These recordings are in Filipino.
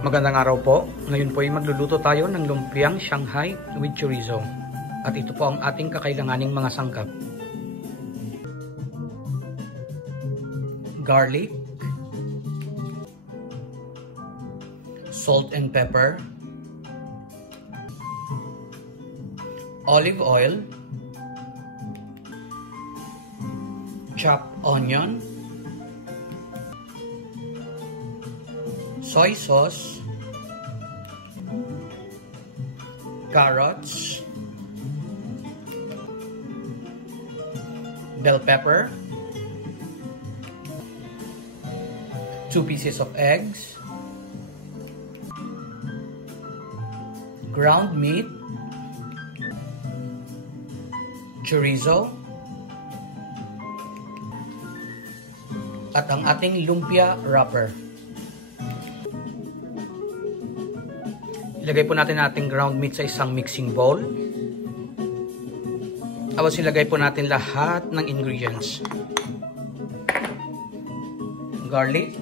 Magandang araw po. Ngayon po ay magluluto tayo ng lumpiang Shanghai with chorizo. At ito po ang ating kakailanganing mga sangkap. Garlic, salt and pepper, olive oil, chopped onion, soy sauce, carrots, bell pepper, 2 pieces of eggs, ground meat, chorizo, at ang ating lumpia wrapper. Ilagay po natin ating ground meat sa isang mixing bowl. Tapos ilagay po natin lahat ng ingredients. Garlic,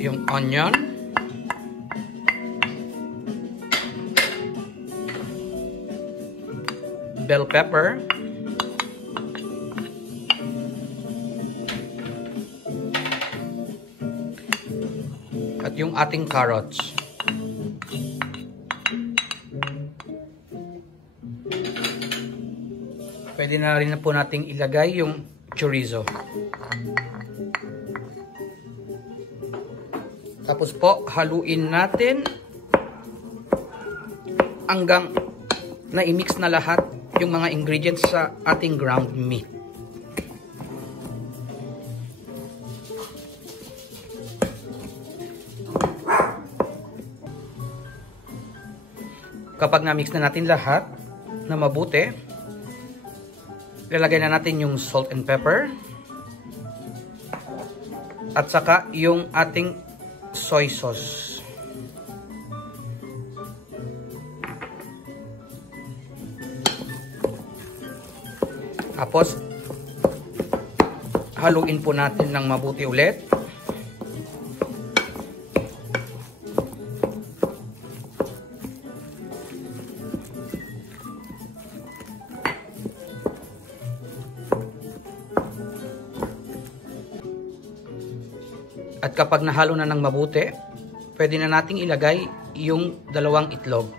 yung onion, bell pepper, at yung ating carrots. Pwede na rin po nating ilagay yung chorizo. Tapos po, haluin natin hanggang na-mix na lahat yung mga ingredients sa ating ground meat. Kapag na-mix na natin lahat na mabuti, ilalagay na natin yung salt and pepper at saka yung ating soy sauce. Tapos, haluin po natin ng mabuti ulit. At kapag nahalo na ng mabuti, pwede na nating ilagay yung 2 itlog.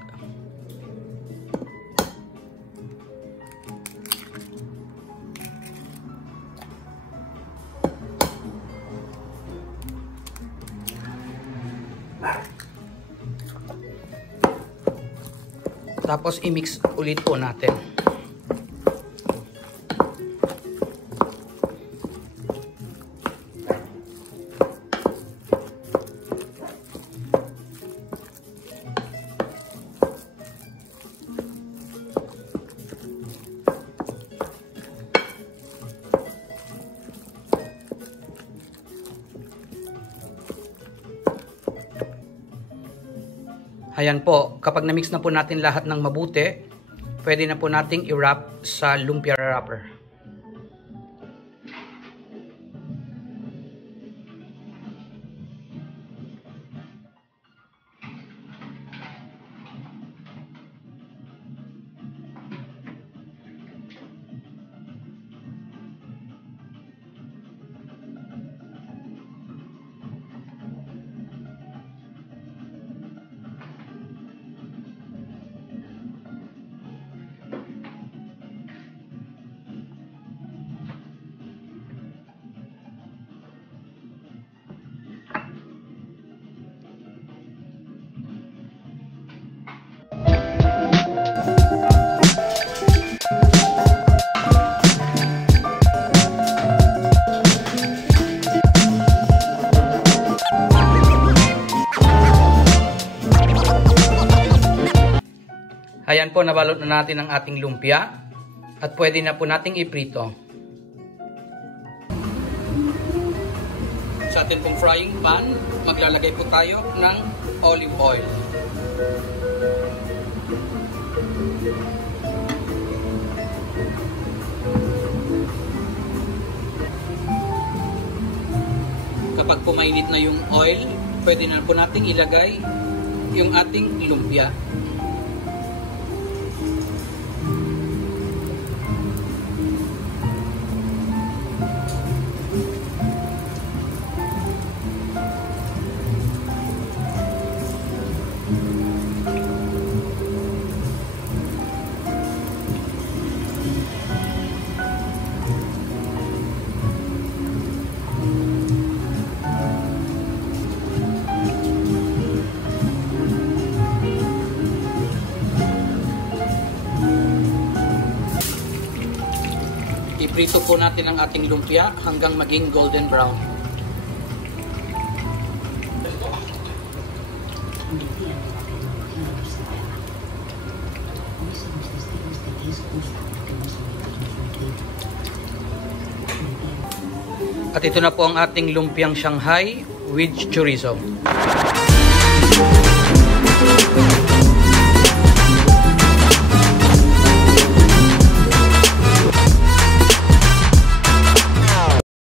Tapos i-mix ulit po natin. Ayan po, kapag na-mix na po natin lahat ng mabuti, pwede na po nating i-wrap sa lumpia wrapper. Ayan po, nabalot na natin ang ating lumpia at pwede na po nating iprito. Sa ating pong frying pan, maglalagay po tayo ng olive oil. po mainit na yung oil, pwede na po nating ilagay yung ating lumpia. Iprito po natin ang ating lumpia hanggang maging golden brown. At ito na po ang ating lumpiang Shanghai with chorizo.